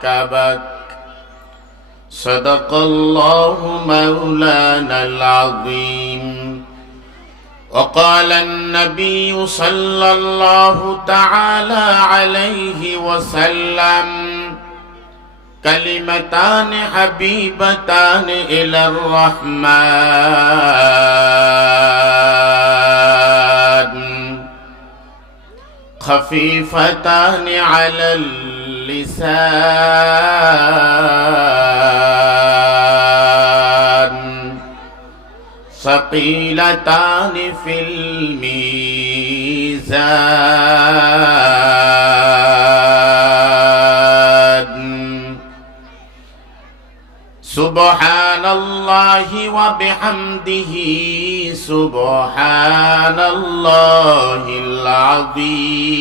وحكبك. صدق الله مولانا العظيم. وقال النبي صلى الله تعالى عليه وسلم: كلمتان حبيبتان إلى الرحمن خفيفتان على اللسان ثقيلتان في الميزان. سبحان الله وبحمده سبحان الله العظيم.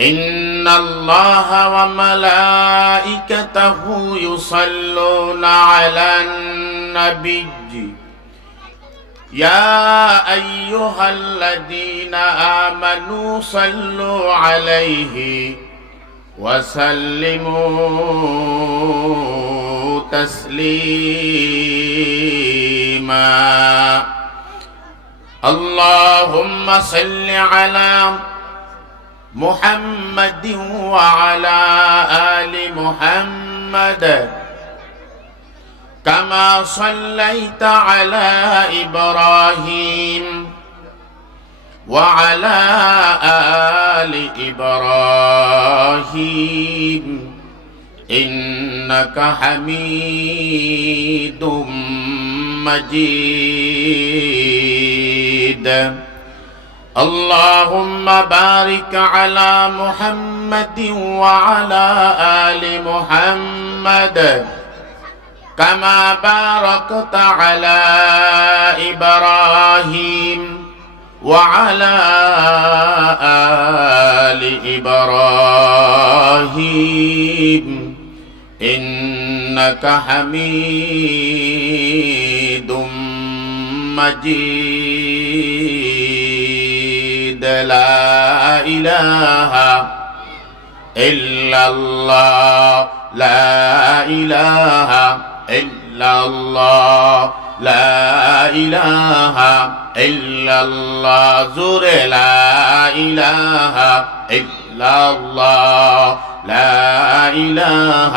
إن الله وملائكته يصلون على النبي يا أيها الذين آمنوا صلوا عليه وسلموا تسليما. اللهم صل على محمد وعلى آل محمد كما صليت على إبراهيم وعلى آل إبراهيم إنك حميد مجيد. اللهم بارك على محمد وعلى آل محمد كما باركت على إبراهيم وعلى آل إبراهيم إنك حميد مجيد. لا إله إلا الله لا إله إلا الله لا إله إلا الله زور لا إله إلا الله لا إله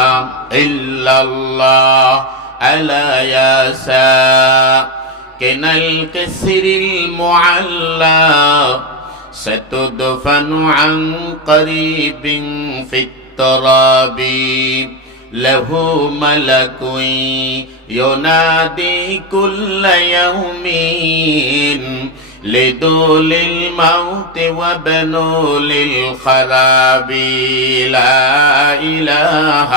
إلا الله. ألا يا ساكن الكسر المعلى ستدفن عن قريب في التراب له ملك ينادي كل يوم لدول الموت وبنول الخراب. لا إله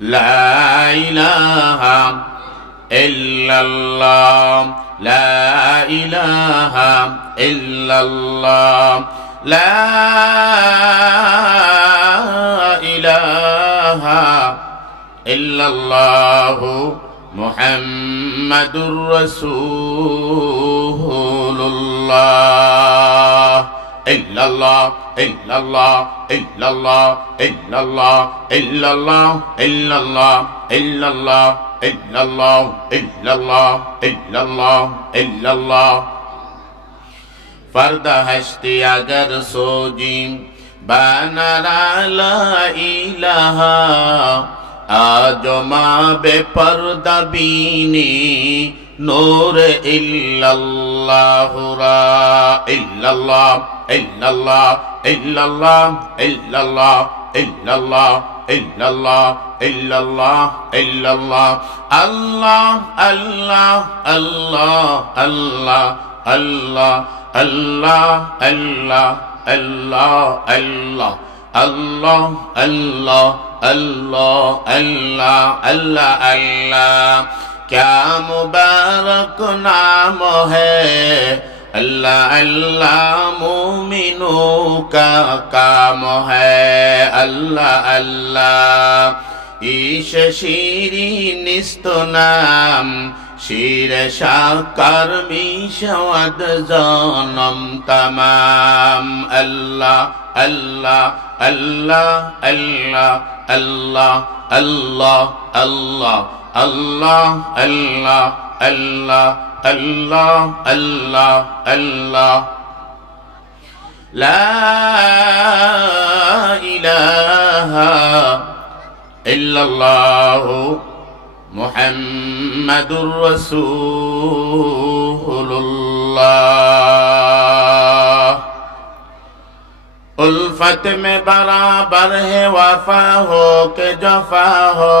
لا إله إلا الله لا إله إلا الله لا إله إلا الله محمد رسول الله. إلا الله إلا الله إلا الله إلا الله إلا الله إلا الله إلا الله إلا الله إلا الله إلا الله إلا الله. فرد ہستی اگر سوجی بانرا لا إله آج ماں بے پردہ بینی نور إلا الله را إلا الله إلا الله إلا الله إلا الله إلا الله إلا الله إلا الله إلا الله. الله الله الله الله الله الله الله الله الله الله الله الله الله الله الله. کیا مبارک نام ہے اللہ اللہ مومنوں کا کام ہے اللہ اللہ. ایش شیرین است نام شیر شکر می شود جانم تمام الله الله الله الله الله الله الله الله الله الله الله الله الله لا إله إلا الله محمد رسول الله उल्फत में बराबर है वफा हो के जफा हो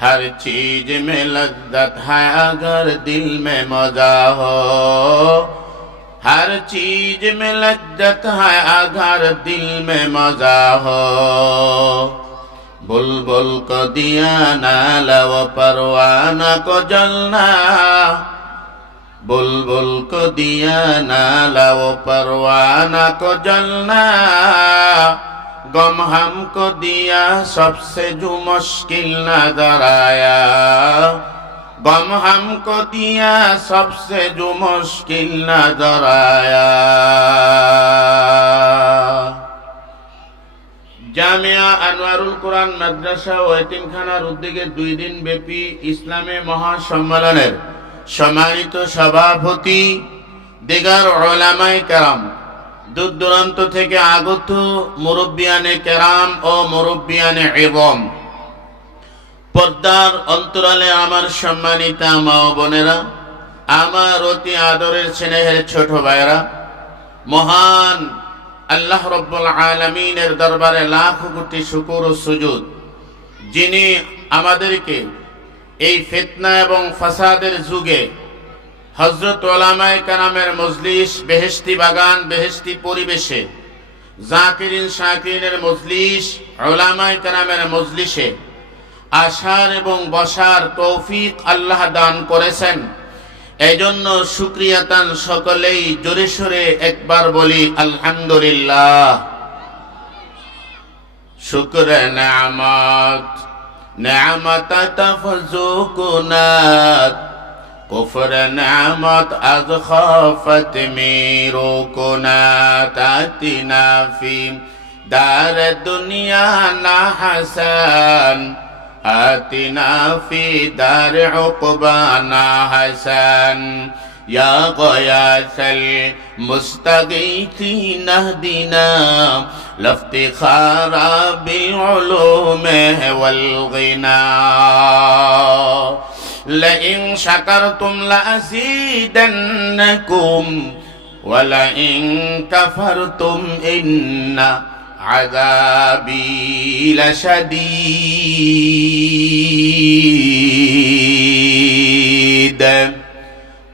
हर चीज में लज्जत है अगर दिल में मजा हो हर चीज में लज्जत है अगर दिल में मजा हो बुलबुल को दिया ना लव परवाना को जलना बुलबुल को दिया ना लव परवाना को जलना गम हमको दिया सबसे जो मुश्किल नजर आया गम हमको दिया सबसे जो मुश्किल नजर आया জামিয়া আনোয়ারুল কোরআন মাদ্রাসা ও এতিমখানার উদ্যোগে 2 দিন ব্যাপী ইসলামী মহাসম্মেলনের সম্মানিত সভাপতি দিগার উলামায়ে কেরাম দূর দূরান্ত থেকে আগত মুরব্বিয়ানে কেরাম ও মুরব্বিয়ানে ইলম পর্দার অন্তরালে আমার সম্মানিত মা ও বোনেরা আমার অতি আদরের স্নেহের ছোট ভাইরা মহান আল্লাহ রাব্বুল আলামিনের দরবারে লাখ কোটি শুকর ও সুজুদ যিনি আমাদেরকে এই ফিতনা এবং ফাসাদের যুগে হযরত উলামায়ে কেরামের মজলিস বেহেশতি বাগান বেহেশতি পরিবেশে জাকিরিন শাকিরিনের মজলিস উলামায়ে কেরামের মজলিসে আসার এবং বসার তৌফিক আল্লাহ দান করেছেন এইজন্য শুকরিয়া তান সকলেই জোরে সোরে একবার বলি আলহামদুলিল্লাহ শুকর নিয়ামত নিয়ামত তফজুকুনাত কুফর নিয়ামত আজ খাফত মিরুকুনাত আতিনা ফি দার দুনিয়া না হাসান آتنا في دار عقبانا حسن يا غياث المستغيثين اهدنا لافتخار بالعلوم والغنى لئن شكرتم لأزيدنكم ولئن كفرتم إن عذابي لشديد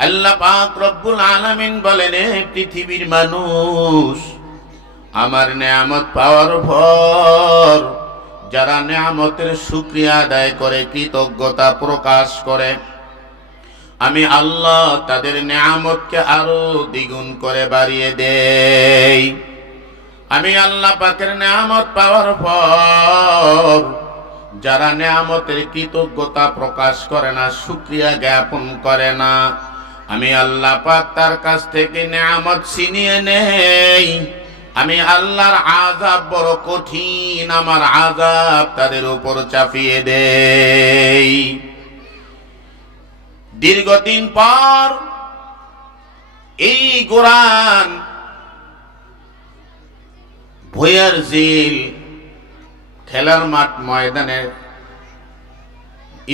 আল্লাহ পাক রব্বুল আলামিন বলেন পৃথিবীর মানুষ আমার নিয়ামত পাওয়ার পর যারা নিয়ামতের শুকরিয়া আদায় করে কৃতজ্ঞতা প্রকাশ করে আমি আল্লাহ তাদের নিয়ামতকে আরো দ্বিগুণ করে বাড়িয়ে দেই আমি আল্লাহ পাকের নিয়ামত পাওয়ার পর যারা নিয়ামতের কৃতজ্ঞতা প্রকাশ করে না শুকরিয়া জ্ঞাপন করে না আমি আল্লাহ পাক তার কাছ থেকে নিয়ামত ছিনিয়ে নেই আমি আল্লাহর আযাব বড় কঠিন আমার আযাব তাদের উপর চাপিয়ে দেই দীর্ঘদিন পর এই কোরআন ভুয়ার জিল খেলার মাঠ ময়দানে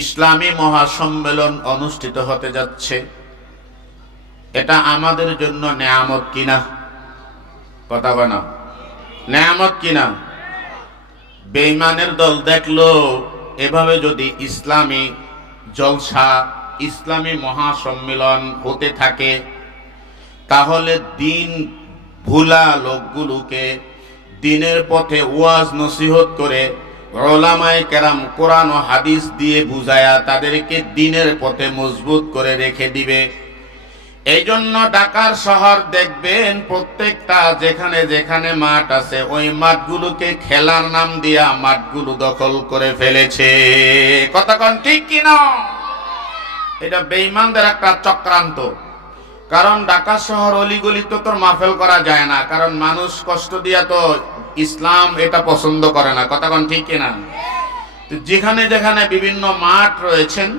ইসলামী মহাসম্মেলন অনুষ্ঠিত হতে যাচ্ছে এটা আমাদের জন্য নিয়ামত কিনা কথা বনা নিয়ামত কিনা বেঈমানের দল দেখলো এভাবে যদি ইসলামী জলসা ইসলামী মহাসম্মেলন হতে থাকে তাহলে দিন ভুলা লোকগুলোকে দিনের পথে ওয়াজ নসিহত করে উলামায়ে কেরাম কোরআন ও হাদিস দিয়ে বুঝায়া তাদেরকে দিনের পথে মজবুত করে রেখে দিবে এইজন্য ঢাকার শহর দেখবেন প্রত্যেকটা যেখানে যেখানে মাঠ আছে ওই মাঠগুলোকে খেলার নাম দিয়া মাঠগুলো দখল করে ফেলেছে কথা কোন ঠিক কি না এটা বেঈমানদের একটা চক্রান্ত। কারণ ঢাকা শহর অলিগলি তো তোর মাহফিল করা যায় না, কারণ মানুষ কষ্ট দিয়া তো ইসলাম এটা পছন্দ করে না। কথা কোন ঠিক কিনা? যেখানে যেখানে বিভিন্ন মাঠ রয়েছেন,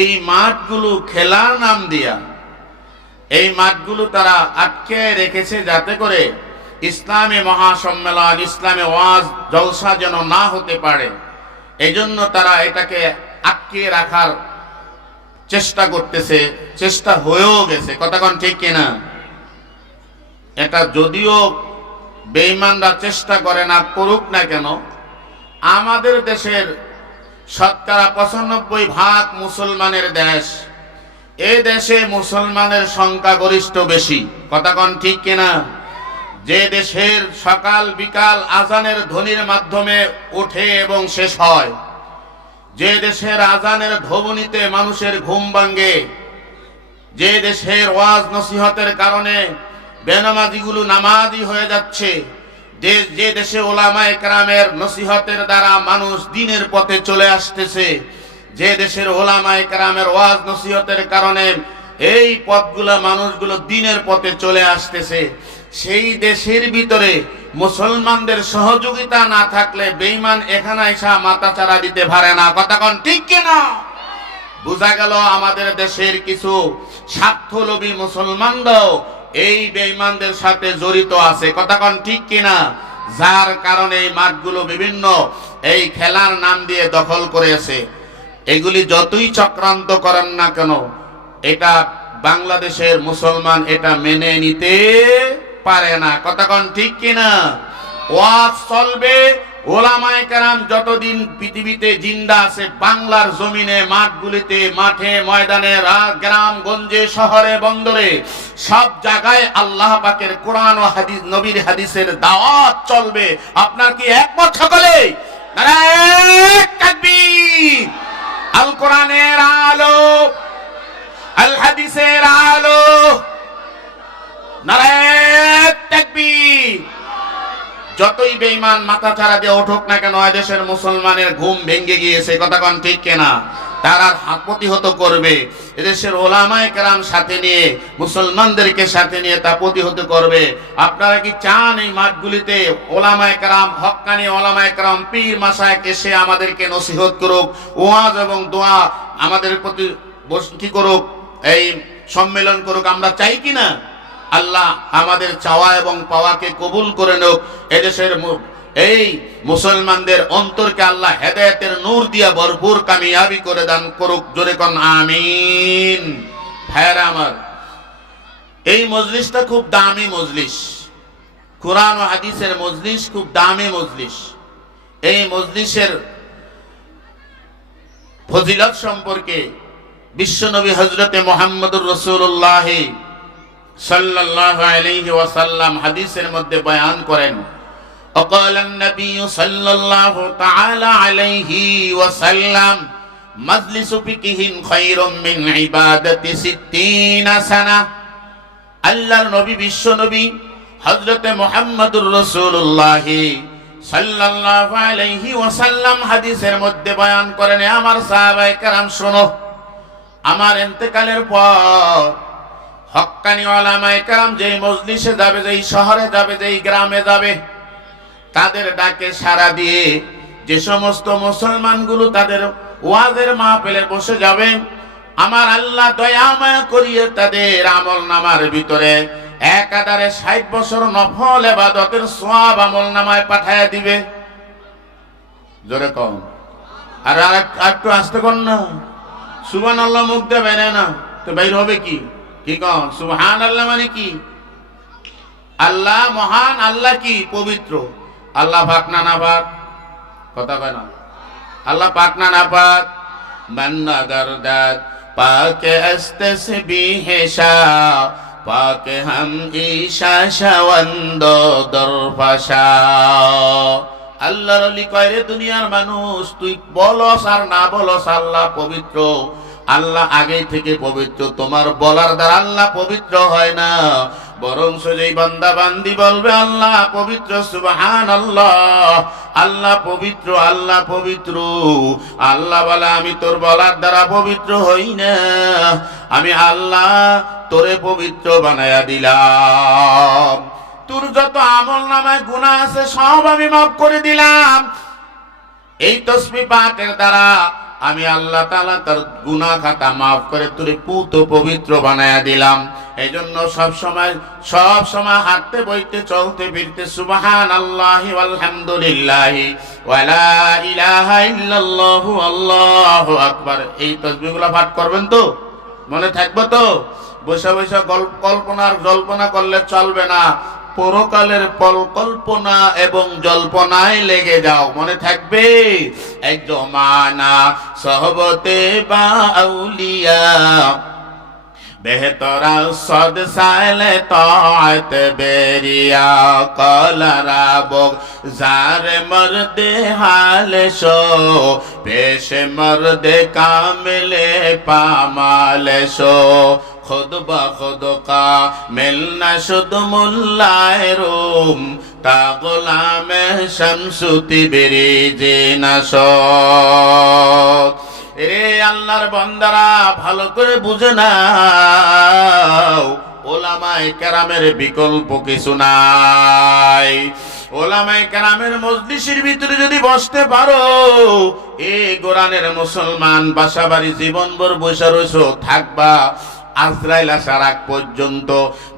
এই মাঠগুলো খেলার নাম দিয়া এই মাঠগুলো তারা আটকে রেখেছে, যাতে করে ইসলামী মহাসম্মেলন, ইসলামী ওয়াজ জলসা যেন না হতে পারে। এই জন্য তারা এটাকে আটকে রাখার চেষ্টা করতেছে, চেষ্টা হয়েও গেছে। কথা কোন ঠিক কিনা? এটা যদিও বেঈমানরা চেষ্টা করে না, করুক না কেন, আমাদের দেশের শতকরা 95% মুসলমানের দেশ। এই দেশে মুসলমানের সংখ্যা গরিষ্ঠ বেশি। কথা কোন ঠিক কিনা? যে দেশের সকাল বিকাল আজানের ধ্বনির মাধ্যমে ওঠে এবং শেষ হয়, যে দেশের আজানের ধ্বনিতে মানুষের ঘুম ভাঙে, যে দেশের ওয়াজ নসিহতের কারণে বেনামাজিগুলো নামাজি হয়ে যাচ্ছে, যে দেশে ওলামায়ে কেরামের নসিহতের দ্বারা মানুষ দ্বীনের পথে চলে আসতেছে, যে দেশের ওলামায়ে কেরামের ওয়াজ নসিহতের কারণে এই পথগুলা মানুষগুলো দ্বীনের পথে চলে আসতেছে, সেই দেশের ভিতরে মুসলমানদের সহযোগিতা না থাকলে বেঈমান এখানে এসে মাথাচাড়া দিতে পারে না। কথা কোন ঠিক কিনা? বোঝা গেল আমাদের দেশের কিছু স্বার্থলোভী মুসলমানরাও এই বেঈমানদের সাথে জড়িত আছে। কথা কোন ঠিক কিনা? যার কারণে এই মাঠগুলো বিভিন্ন এই খেলার নাম দিয়ে দখল করেছে। এগুলি যতই চক্রান্ত করেন না কেন, এটা বাংলাদেশের মুসলমান এটা মেনে নিতে পারে না। কথা কোন ঠিক কিনা? ওয়াজ চলবে, ওলামায়ে কেরাম যতদিন পৃথিবীতে জিন্দা আছে, বাংলার জমিনে, মাঠগুলিতে, মাঠে ময়দানে, গ্রাম গঞ্জে, শহরে বন্দরে, সব জায়গায় আল্লাহ পাকের কোরআন ও হাদিস, নবীর হাদিসের দাওয়াত চলবে। আপনার কি একমত সকলে? নারায়ে তাকবীর! আল কোরআনের আলো, আল হাদিসের আলো, নারায়ে তাকবীর! যতই বেঈমান মাথা ছাড়া দিয়ে ওঠুক না কেন, দেশের মুসলমানের ঘুম ভেঙে গিয়েছে। কথা কোন ঠিক কিনা? তারা হাত প্রতিহত করবে। এদেশের ওলামায়ে কেরাম সাথে নিয়ে, মুসলমানদেরকে সাথে নিয়ে তা প্রতিহত করবে। আপনারা কি চান এই মাঠগুলিতে ওলামায়ে কেরাম, হক্কানি ওলামায়ে কেরাম, পীর মাশায়েখ এসে আমাদেরকে নসিহত করুক, ওয়াজ এবং দোয়া আমাদের প্রতি কি করুক, এই সম্মেলন করুক? আমরা চাই কিনা? আল্লাহ আমাদের চাওয়া এবং পাওয়াকে কবুল করে নেক। এদেশের এই মুসলমানদের অন্তরকে আল্লাহ হেদায়েতের নূর দিয়া ভরপুর কামিয়াবি করে দান করুক। জোরে কোন আমিন। ভাইরা আমার, এই মজলিসটা খুব দামি মজলিস, কোরআন ও হাদিসের মজলিস, খুব দামি মজলিস। এই মজলিসের ফজিলত সম্পর্কে বিশ্বনবী হযরতে মুহাম্মদুর রাসূলুল্লাহ সাল্লাল্লাহু আলাইহি ওয়াসাল্লাম হাদিসের মধ্যে বয়ান করেন, وقال النبي صلى الله تعالى عليه وسلم مجلس فقه خير من عبادة 60 سنة। আল্লাহর নবী, বিশ্ব নবী হযরতে মুহাম্মদুর রাসূলুল্লাহ সাল্লাল্লাহু আলাইহি ওয়াসাল্লাম হাদিসের মধ্যে বয়ান করেন, আমার সাহাবায়ে কেরাম শোনো, আমার ইন্তেকালের পর হক্কানি ওলামায়ে কেরাম যেই মজলিসে যাবে, যেই শহরে যাবে, যেই গ্রামে যাবে, তাদের ডাকে সাড়া দিয়ে যে সমস্ত মুসলমানগুলো তাদের ওয়াজের মাহফিলে বসে যাবে, আমার আল্লাহ দয়া মায়া করিয়ে তাদের আমল নামার ভিতরে একাধারে 60 বছর নফল ইবাদতের সওয়াব আমল নামায় পাঠায়া দিবে। জোরে কম, আর একটু আস্তে কর না। সুবহানাল্লাহ মুখ দিয়ে বেরে না তো বাইর হবে কি? কি কন? সুবহানাল্লাহ মানে কি? আল্লাহ মহান, আল্লাহ কি? পবিত্র। আল্লাহ পাক না নাপাক? কথা কয় না। আল্লাহ পাক না নাপাক? মান্না গরদাত পাকে আস্তাসবিহ শাহ, পাকে হাম ঈশা শাওয়ান্দ দরফাশা। আল্লাহর ওলি কয়, রে দুনিয়ার মানুষ, তুই বলস আর না বলস আল্লাহ পবিত্র। আল্লাহ আগে থেকে পবিত্র, তোমার বলার দ্বারা আল্লাহ পবিত্র হয় না, বরং যেই বান্দা বান্দি বলবে আল্লাহ পবিত্র, সুবহানাল্লাহ, আল্লাহ পবিত্র, আল্লাহ পবিত্র। আল্লাহ বলে আমি তোর বলার দ্বারা পবিত্র হই না, আমি আল্লাহ তোরে পবিত্র বানায়া দিলাম। তোর যত আমল নামায় গুনাহ আছে সব আমি মাফ করে দিলাম। এই তাসবিহ পাঠের দ্বারা আমি আল্লাহ তাআলা তার গুনাহ খাতা মাফ করে তোরে পুত পবিত্র বানায়া দিলাম। এই জন্য সব সময় হাঁটতে বইতে চলতে ফিরতে সুবহানাল্লাহি ওয়ালহামদুলিল্লাহি ওয়া লা ইলাহা ইল্লাল্লাহু আল্লাহু আকবার, এই তাসবিহগুলো পাঠ করবেন তো? মনে থাকবে তো? বসে বসে জল্পনা করলে চলবে না। পরকালের কল্পনা এবং জল্পনায় লেগে যাও, মনে থাকবে। এক জমানা সহবতে বা আউলিয়া বেহতরা সদ সালে তাআত বেরিয়া কলরা বগ জারে মর্দে হালে শো পেশ মর্দে কামলে পামালে শো खुद ब खुद का मिलना शुद्ध मुल्लाए रूम ता गुलाम शमसुति बिरिजे नशो। রে আল্লাহর বান্দারা ভালো করে বুঝে নাও, ওলামায়ে কেরামের বিকল্প কিছু নাই। ওলামায়ে কেরামের মজলিসের ভিতরে যদি বসতে পারো, এই কোরআনের মুসলমান বাসাবাড়ি জীবনভর বসে রইছো থাকবা আজরাইল আসার আগ পর্যন্ত।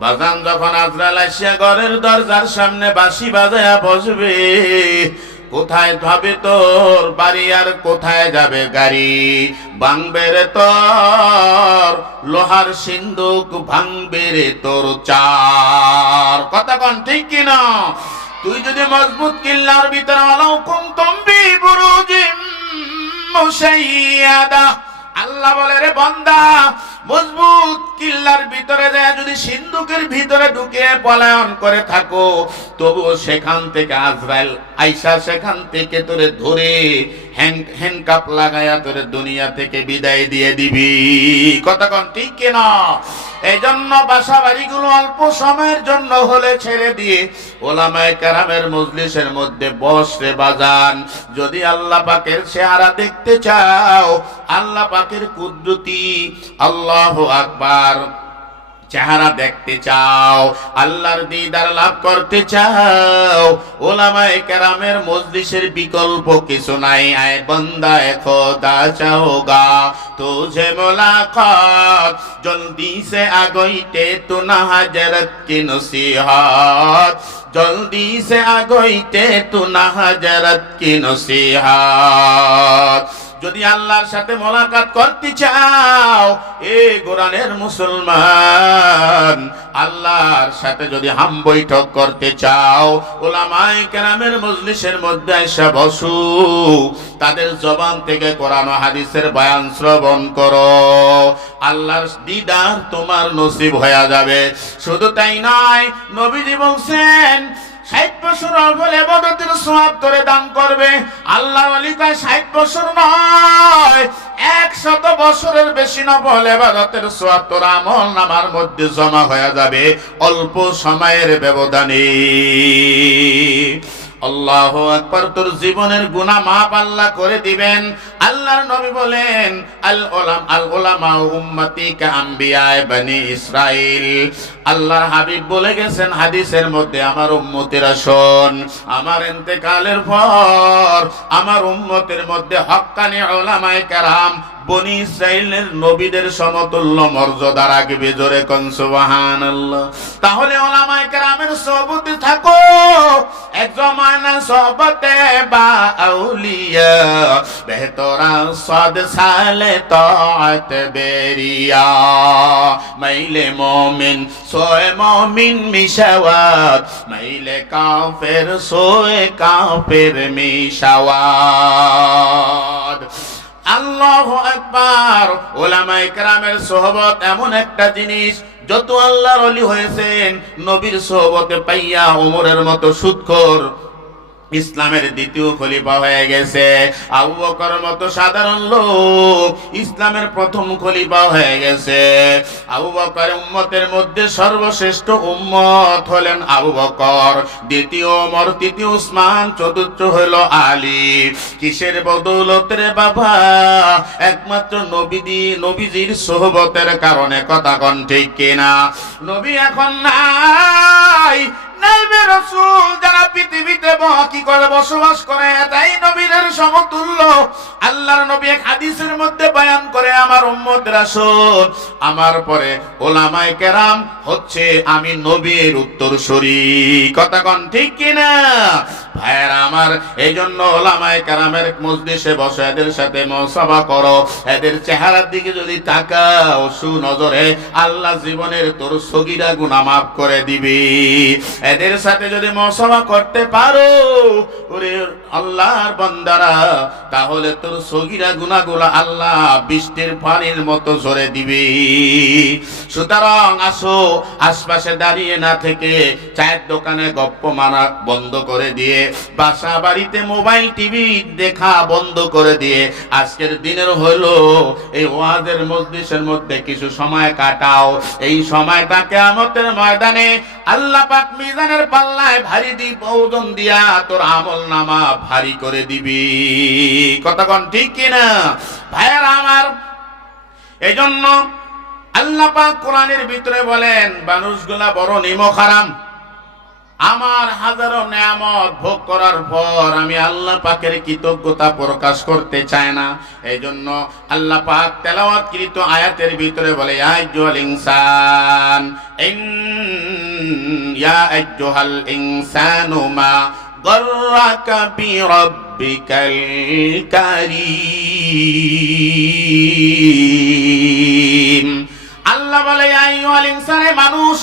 বাজান যখন আজরাইল আসিয়া ঘরের দরজার সামনে বাঁশি বাজায়া বসবে, কোথায় যাবে তোর বাড়ি আর কোথায় যাবে গাড়ি? ভাঙবে রে তোর লোহার সিন্দুক, ভাঙবে রে তোর চার। কথা কোন ঠিক কিনা? তুই যদি মজবুত কিল্লার ভিতরে আলাও কুনতুম বি বুরুজিম মুশাইয়াদা, আল্লাহ বলে রে বান্দা মজবুত কিল্লার ভিতরে যায় যদি সিন্ধুকের ভিতরে ঢুকে পলায়ন করে থাকো, তবুও সেখান থেকে আজরাইল আইসা সেখান থেকে তোরে ধরে হ্যান্ডকাপ লাগায়া তোরে দুনিয়া থেকে বিদায় দিয়ে দিবি। কথা কোন ঠিক কিনা? এই জন্য বাসা বাড়িগুলো অল্প সময়ের জন্য হলে ছেড়ে দিয়ে ওলামায়ে কেরামের মজলিসের মধ্যে বসরে বাজান। যদি আল্লাহ পাকের চেহারা দেখতে চাও, আল্লাহ পাকের কুদরতি আল্লাহু আকবার চেহারা দেখতে চাও, আল্লাহর দিদার লাভ করতে চাও, ওলামায়ে কেরামের মজলিসের বিকল্প কিছু নাই। আয় বান্দা খোদা চাওগা তুঝে মুলাকাত, জলদি সে আগইতে তু না হাজরত কি নসিহত, জলদি সে আগইতে তু না হাজরত কি নসিহত। যদি আল্লাহর সাথে মোলাকাত করতে চাও, এই কোরআনের মুসলমান আল্লাহর সাথে যদি হাম বৈঠক করতে চাও, ওলামায়ে কেরামের মজলিসের মধ্যে এসে বসু, তাদের জবান থেকে কোরআন ও হাদিসের বয়ান শ্রবণ করো, আল্লাহর দিদার তোমার নসিব হয়ে যাবে। শুধু তাই নয়, নবীজি বলছেন 60 বছর হলে ইবাদতের সওয়াব তোরে দান করবে। আল্লাহ ওয়ালি কয় 60 বছর নয়, 100 বছরের বেশি নফল ইবাদতের সওয়াব তোর আমলনামার মধ্যে জমা হয়ে যাবে অল্প সময়ের ব্যবধানে। আল্লাহু আকবার। তোর জীবনের গুনাহ মাফ আল্লাহ করে দিবেন। আল্লাহর নবী বলেন আল উলামা উম্মতি কা আম্বিয়ায়ে বনি ইসরাইল। আল্লাহর হাবিব বলে গেছেন হাদিসের মধ্যে, আমার উম্মতেরা শোন, আমার ইন্তেকালের পর আমার উম্মতের মধ্যে হক্কানি উলামায়ে কেরাম বনি ইসরাইলের নবীদের সমতুল্য মর্যাদা রাখবে। জোরে কোন সুবহানাল্লাহ। তাহলে উলামায়ে কেরামের সোহবতে থাকো, এক জমানা সোহবতে বা আউলিয়া বেহতরা সাদ সালে তাআত বেরিয়া মাইলে মুমিন সোয়ে মুমিন মিশাওয়াত, মাইলে কাফের সোয়ে কাফের মিশাওয়াত। আল্লাহু আকবার। উলামায়ে কেরামের সোহবত এমন একটা জিনিস, যত আল্লাহর ওলি হয়েছেন নবীর সোহবতে পাইয়া ওমরের মতো সুদখোর ইসলামের দ্বিতীয় খলিফা হয়ে গেছে। আবু বকর মতো সাধারণ লোক ইসলামের প্রথম খলিফা হয়ে গেছে। আবু বকর উম্মতের মধ্যে সর্বশ্রেষ্ঠ উম্মত হলেন আবু বকর, দ্বিতীয় ওমর, তৃতীয় উসমান, চতুর্থ হইল আলী। কিসের বদৌলতে রে বাবা? একমাত্র নবীজির সোহবতের কারণে। কথা কোন ঠিক কিনা? নবী এখন নাই, নাইবে রাসূল যারা পৃথিবীতে কি করে বসবাস করে, তাই নবীর সমতুল্য আল্লাহর নবী এক হাদিসের মধ্যে বয়ান করে, আমার উম্মতরা শোন, আমার পরে ওলামায়ে কেরাম হচ্ছে আমি নবীর উত্তরসূরি। কথা কোন ঠিক কিনা ভাইরা আমার? এই জন্য ওলামায়ে কেরামের মজলিসে বসে এদের সাথে মুসাফা করো, এদের চেহারার দিকে যদি তাকাও সুনজরে, আল্লাহ জীবনের তোর সগীরা গুনাহ মাফ করে দিবি। এদের সাথে যদি মুসাফা করতে পারো ওরে আল্লাহর বান্দারা, তাহলে তোর সগীরা গুনাহগুলো আল্লাহ বৃষ্টির পানির মতো ঝরে দিবে। সুতরাং আসো, আশপাশে দাঁড়িয়ে না থেকে চায়ের দোকানে গপ্প মারা বন্ধ করে দিয়ে, বাসা বাড়িতে মোবাইল টিভি দেখা বন্ধ করে দিয়ে, আজকের দিনের হলো এই ওয়াজের মজলিসের মধ্যে কিছু সময় কাটাও। এই সময়টা কিয়ামতের ময়দানে আল্লাহ পাক মিজানের পাল্লায় ভারী দিব, ওজন দিয়া তোর আমল নামা ভারী করে দিবি। কথা কোন ঠিক কিনা ভাইরা আমার? এই জন্য আল্লাহ পাক কোরআনের ভিতরে বলেন, মানুষগুলা বড় নিমক হারাম, আমার হাজারো নেয়ামত ভোগ করার পর আমি আল্লাহ পাকের কৃতজ্ঞতা প্রকাশ করতে চায় না। এই জন্য আল্লাহ পাক তেলাওয়াতকৃত আয়াতের ভিতরে বলে, ইয়া আইয়ুহাল ইনসান ইয়া আইয়ুহাল ইনসানু মা গররাকা বিরাব্বিকাল কারীম। আল্লাহ বলে, ইয়া আইয়ুহাল ইনসান, মানুষ,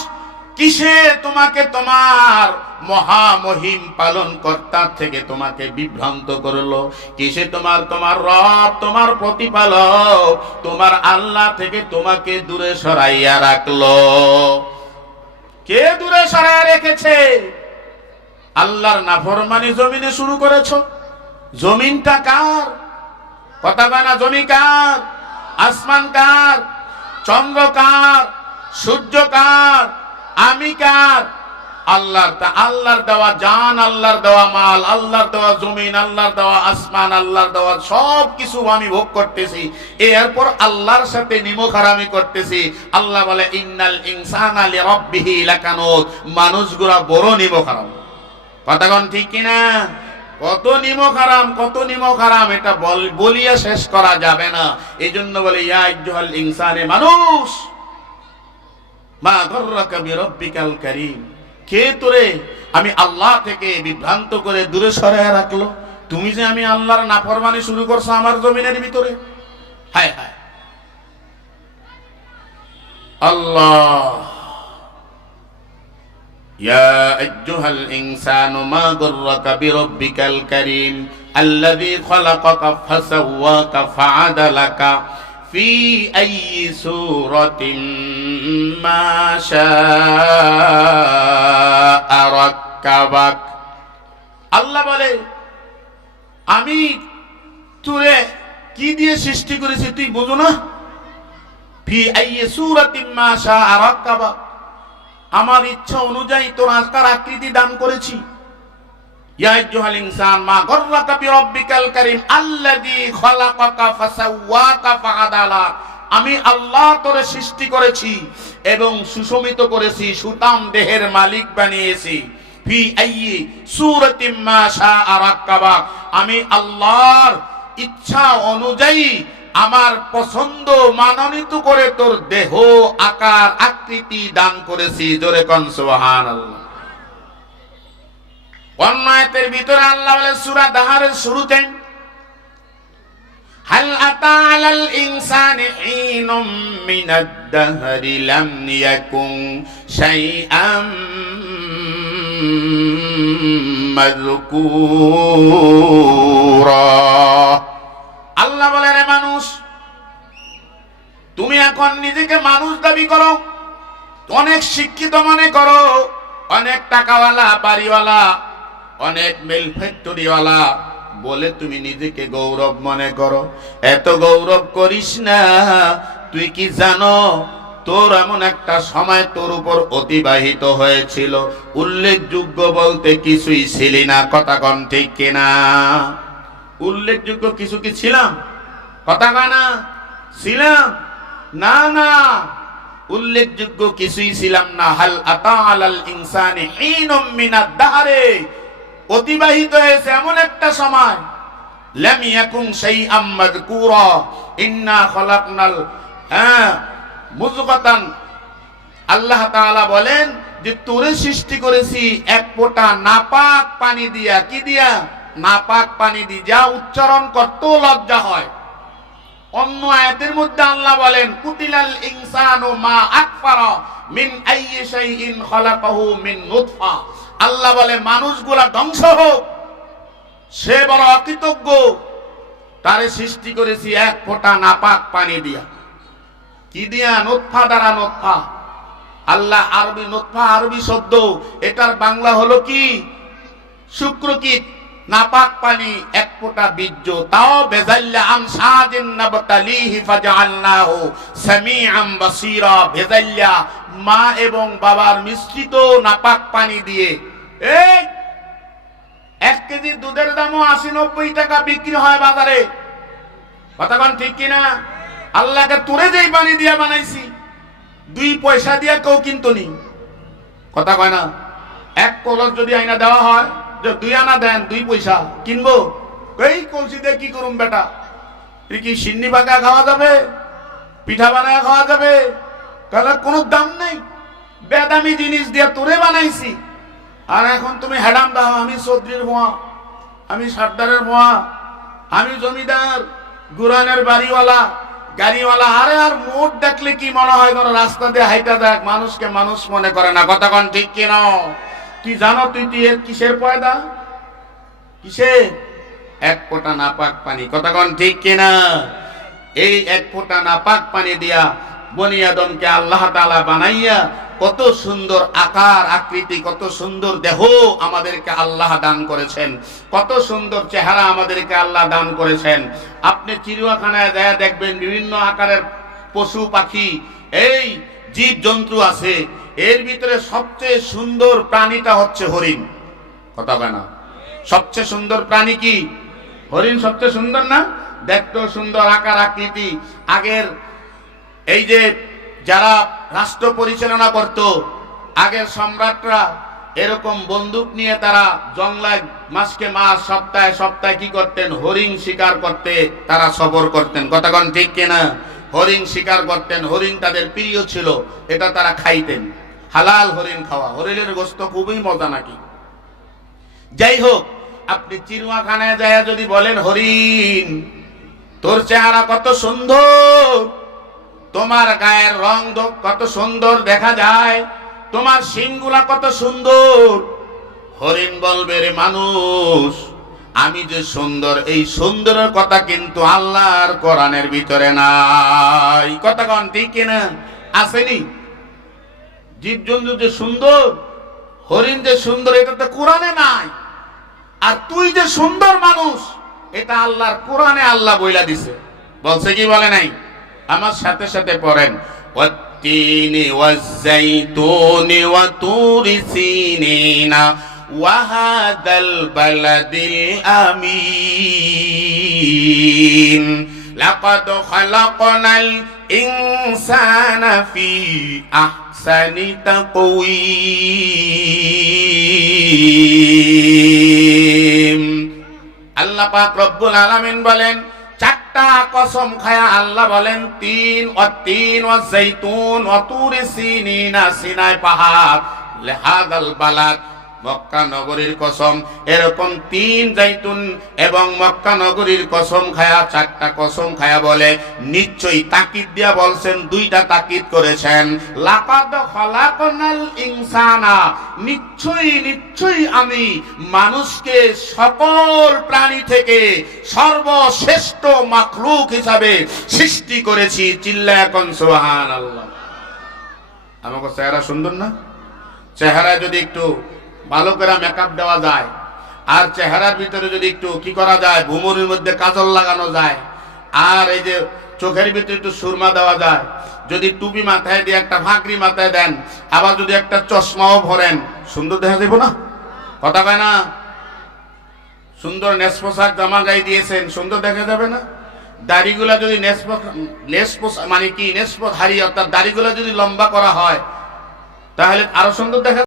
কিসে তোমাকে তোমার মহামহিম পালন কর্তার থেকে তোমাকে বিভ্রান্ত করলো? কিসে তোমার রব, তোমার প্রতিপালক, তোমার আল্লাহ থেকে তোমাকে দূরে সরাইয়া রাখলো? কে দূরে সরাইয়া রেখেছে? আল্লাহর নাফরমানি জমিনে শুরু করেছো। জমিনটা কার? কথা বলে না, জমি কার? আসমান কার? চন্দ্র কার? সূর্য কার? আমি কার? আল্লাহর। তা আল্লাহর দেওয়া জান, আল্লাহর দেওয়া মাল, আল্লাহর দেওয়া জমিন, আল্লাহর দেওয়া আসমান, আল্লাহর দেওয়া সব কিছু আমি ভোগ করতেছি, এরপর আল্লাহর সাথে নিমক হারামি করতেছি। আল্লাহ বলে, ইন্নাল ইনসানা লিরাব্বিহি লাকানুত, মানুষগুলা বড় নিমক হারাম। কথা কোন ঠিক কিনা? কত নিমক হারাম, কত নিমক হারাম, এটা বলিয়া শেষ করা যাবে না। এই জন্য বলে, ইয়া আইয়ুহাল ইনসানে, মানুষ, মা গররাকা বিরাব্বিকাল কারীম, কে তোরে আমি আল্লাহ থেকে বিভ্রান্ত করে দূরে সরাইয়া রাখলো? তুমি যে আমি আল্লাহর নাফরমানি শুরু করছো আমার জমিনের ভিতরে। হায় হায় আল্লাহ। ইয়া আইয়ুহাল ইনসানু মা গররাকা বিরাব্বিকাল কারীম আল্লাযী খালাকাকা ফাসাওয়াকা ফাআদালাকা ফি আইয়ি সূরাতিন মা শাআ রাক্কাবাক। আল্লাহ বলে, আমি তোরে কি দিয়ে সৃষ্টি করেছি তুই বুঝো না? ফি আইয়ি সূরাতিন মা শাআ রাক্কাবাক, আমার ইচ্ছা অনুযায়ী তোর আকার আকৃতি দান করেছি। ইয়া আইয়ুহাল ইনসান মা গররাকা বিরাব্বিকাল কারীম আল্লাযী খালাকাকা ফাসাওয়াকা ফাআদালা, আমি আল্লাহ তোরে সৃষ্টি করেছি এবং সুশোভিত করেছি, সুতাম দেহের মালিক বানিয়েছি। ফি আইয়ি সূরাতিন মা শাআ রাক্কাবাক, আমি আল্লাহর ইচ্ছা অনুযায়ী আমার পছন্দ মানোনীত করে তোর দেহ আকার আকৃতি দান করেছি। জোরে কোন সুবহানাল্লাহ। অন্য আয়াতের ভিতরে আল্লাহ বলে, সূরা দাহরের শুরুতে, হাল আতা আলাল ইনসানি হিনুম মিনাদ দাহরি লাম ইয়াকুন শাইআম মাযকুরা। আল্লাহ বলে, রে মানুষ, তুমি এখন নিজেকে মানুষ দাবি করো, অনেক শিক্ষিত মনে করো, অনেক টাকাওয়ালা, বাড়িওয়ালা, অনেক মিল ফ্যাক্টরিওয়ালা বলে তুমি নিজেকে গৌরব মনে করো। এত গৌরব করিস না। তুই কি জানো তোর এমন একটা সময় তোর উপর অতিবাহিত হয়েছিল, উল্লেখযোগ্য বলতে কিছুই ছিলি না। কথা কন ঠিক কিনা? উল্লেখযোগ্য কিছু কি ছিলাম? কথা কয় না ছিলাম? না না, উল্লেখযোগ্য কিছুই ছিলাম না। হাল আতা আলাল ইনসানি হিনুম মিনাদ দাহরে, অতিবাহিত হয়েছে এমন একটা সময়। লাম ইয়াকুন শাইআম মাযকুরা ইন্না খালাকনাল মুযগাতান। আল্লাহ তাআলা বলেন যে তোরে সৃষ্টি করেছি এক ফোঁটা নাপাক পানি দিয়া। কি দিয়া? নাপাক পানি দিয়ে, যা উচ্চারণ করতেও লজ্জা হয়। অন্য আয়াতের মধ্যে আল্লাহ বলেন কুতিলাল ইনসানু মা আকফারা মিন আইয়ি শাইইন খালাকাহু মিন নুতফা। আল্লাহ বলে মানুষগুলা ধ্বংস হোক, সে বড় অকৃতজ্ঞ, তারে সৃষ্টি করেছি এক ফোঁটা নাপাক পানি দিয়া। কি দিয়া? নুতফা দ্বারা। নুতফা আল্লাহ আরবি, নুতফা আরবি শব্দ, এটার বাংলা হলো কি? শুক্রকীট। নাপাক পানি এক ফোঁটা বীর্য, তাও বেজাল্লা আমসাজিন নাবতালিহি ফাজআলনাহু সামিআম বাসীরা। বেজাল্লা মা এবং বাবার মিশ্রিত নাপাক পানি দিয়ে। এই 1 কেজি দুধের দামও 80-90 টাকা বিক্রি হয় বাজারে। কথা কোন ঠিক কিনা? আল্লাহকে তোরে যেই পানি দিয়া বানাইছি, 2 পয়সা দিয়া কেউ কিনতো নি। কথা কয় না? 1 কলস যদি আইনা দেওয়া হয়, 2 আনা দেন, 2 পয়সা কিনবো? এই কলসি দিয়ে কি করুম বেটা? কি সিন্নি পাকা খাওয়া যাবে? পিঠা বানায় খাওয়া যাবে? তাহলে কোনো দাম নেই। বেদামি জিনিস দিয়ে তোরে বানাইছি, আর এখন তুমি হেডাম দাও। আমি চৌধুরীর ভুয়া, আমি সর্দারের ভুয়া, আমি জমিদার, গুরানের বাড়িওয়ালা, গাড়িওয়ালা। আরে আর মোট দেখলে কি মনে হয় যেন রাস্তা দিয়ে হাইটা দেখ, মানুষকে মানুষ মনে করে না। কথা কোন ঠিক কিনা? তুই জানো তুই কিসের পয়দা? কিসের? 1 ফোঁটা নাপাক পানি। কথা কোন ঠিক কিনা? এই 1 ফোঁটা নাপাক পানি দিয়া বনি আদমকে আল্লাহ তাআলা বানাইয়া কত সুন্দর আকার আকৃতি, কত সুন্দর দেহ আমাদেরকে আল্লাহ দান করেছেন, কত সুন্দর চেহারা আমাদেরকে আল্লাহ দান করেছেন। আপনি চিড়িয়াখানায় যায় দেখবেন বিভিন্ন আকারের পশু পাখি, এই জীব জন্তু আছে। এর ভিতরে সবচেয়ে সুন্দর প্রাণীটা হচ্ছে হরিণ। কথা বলে না? সবচেয়ে সুন্দর প্রাণী কি? হরিণ সবচেয়ে সুন্দর না? দেখতেও সুন্দর, আকার আকৃতি। আগের এই যে যারা রাষ্ট্র পরিচালনা করত, আগের সম্রাটরা এরকম বন্দুক নিয়ে তারা জঙ্গলায় মাসকে মাস, সপ্তাহে সপ্তাহে কি করতেন? হরিণ শিকার করতে তারা সফর করতেন। কথা কোন ঠিক কিনা? হরিণ শিকার করতেন। হরিণ তাদের প্রিয় ছিল, এটা তারা খাইতেন। হালাল হরিণ খাওয়া। হরিণের গোশত খুবই মজা নাকি? যাই হোক, আপনি চিড়িয়াখানায় যায় যদি বলেন হরিণ তোর চেহারা কত সুন্দর, তোমার গায়ের রং কত সুন্দর দেখা যায়, তোমার শিংগুলা কত সুন্দর, হরিণ বলবে রে মানুষ আমি যে সুন্দর, এই সুন্দরের কথা কিন্তু আল্লাহর কোরআনের ভিতরে নাই। কথা কোন ঠিক কিনা? আসেনি? জীবজন্তু যে সুন্দর, হরিণ যে সুন্দর, এটা তো কোরআনে নাই। আর তুই যে সুন্দর মানুষ, এটা আল্লাহর কোরআনে আল্লাহ বইলা দিছে। বলছে কি বলে নাই? আমার সাথে সাথে পড়েন, ওয়াত্তিনি ওয়াজ্জাইতুনি ওয়া তুরি সিনিনা ওয়া হাদাল বালাদিল আমিন লাকাদ খালাকনাল ইনসানা ফি আহসানি তাকওয়িম। আল্লাহ পাক রব্বুল আলামিন বলেন, 4টা কসম খায়া আল্লাহ বলেন, 3 ওয়া জাইতুন ওয়া তুরি সিনিনা, সিনাই পাহাড়, লিহাদাল বালাদ, মক্কা নগরীর কসম। এরকম 3 জাইতুন এবং মক্কা নগরীর কসম খায়া, 4টা কসম খায়া বলে নিশ্চয়ই, তাকিদ দিয়া বলছেন, 2টা তাকিদ করেছেন। লাকাদ খালাকনাল ইনসানা, নিশ্চয়ই নিশ্চয়ই আমি মানুষকে সকল প্রাণী থেকে সর্বশ্রেষ্ঠ মাখলুক হিসাবে সৃষ্টি করেছি। চিল্লায়া এখন সুবহানাল্লাহ। আমাকে চেহারা সুন্দর না? চেহারা যদি একটু ভালো করে মেকআপ দেওয়া যায়, আর চেহারার ভিতরে যদি একটু কি করা যায়, ভুমরির মধ্যে কাজল লাগানো যায়, আর এই যে চোখের ভিতরে একটু সুরমা দেওয়া যায়, যদি টুপি মাথায় দিয়ে একটা ফাঁকরি মাথায় দেন, আবার যদি একটা চশমাও ভরেন, সুন্দর দেখা যাবে না? কথা কয় না? সুন্দর নেস পোশাক জামা গায়ে দিয়েছেন, সুন্দর দেখা যাবে না? দাড়িগুলা যদি নেস পোশাক মানে কি নেস হারি, অর্থাৎ দাড়িগুলা যদি লম্বা করা হয় তাহলে আরো সুন্দর দেখা